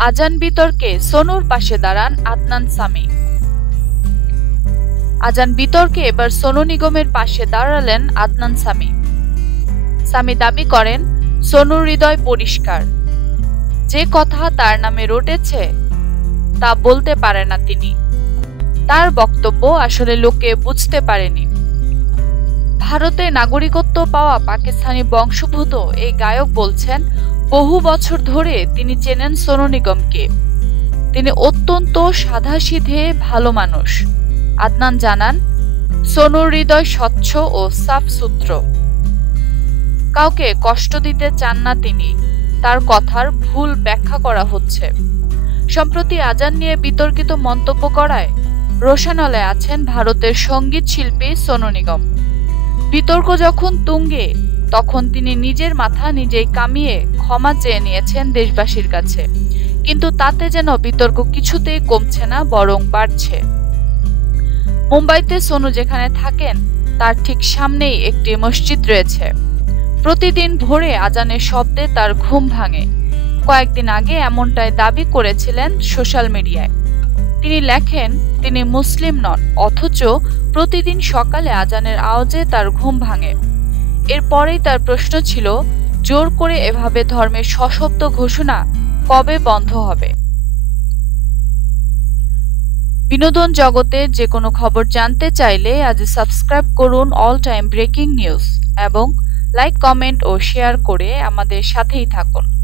আজান বিতর্কে সোনুর পাশে দাঁড়ান আদনান সামি। আজান বিতর্কে এবার সোনু নিগমের পাশে দাঁড়ালেন আদনান সামি। সামি দাবি করেন, সোনুর হৃদয় পরিষ্কার, যে কথা তার নামে রটেছে তা বলতে পারে না তিনি। তার বক্তব্য আসলে লোকে বুঝতে পারেনি। ভারতে নাগরিকত্ব পাওয়া পাকিস্তানি বংশোদ্ভূত এই গায়ক বলছেন, বহু বছর ধরে তিনি চেনেন সোনু নিগমকে। তিনি অত্যন্ত সাধাসিধে ভালো মানুষ। আদনান জানান, সোনুর হৃদয় স্বচ্ছ ও সাফ সুত্র। কাউকে কষ্ট দিতে চান না তিনি। তার কথার ভুল ব্যাখ্যা করা হচ্ছে। সম্প্রতি আজান নিয়ে বিতর্কিত মন্তব্য করায় রোষানলে আছেন ভারতের সঙ্গীত শিল্পী সোনু নিগম। বিতর্ক যখন তুঙ্গে, তখন তিনি নিজের মাথা নিজেই কামিয়ে ক্ষমা চেয়ে নিয়েছেন দেশবাসীর কাছে। কিন্তু তাতে যেন বিতর্ক কিছুতেই কমছে না, বরং বাড়ছে। মুম্বাইতে সোনু যেখানে থাকেন তার ঠিক সামনেই একটি মসজিদ রয়েছে। প্রতিদিন ভোরে আজানের শব্দে তার ঘুম ভাঙে। কয়েকদিন আগে এমনটাই দাবি করেছিলেন সোশ্যাল মিডিয়ায়। তিনি লেখেন, তিনি মুসলিম নন, অথচ প্রতিদিন সকালে আজানের আওয়াজে তার ঘুম ভাঙে। এরপরেই তার প্রশ্ন ছিল, জোর করে এভাবে ধর্মের সশব্দ ঘোষণা কবে বন্ধ হবে? বিনোদন জগতের যে কোনো খবর জানতে চাইলে আজ সাবস্ক্রাইব করুন অল টাইম ব্রেকিং নিউজ এবং লাইক, কমেন্ট ও শেয়ার করে আমাদের সাথেই থাকুন।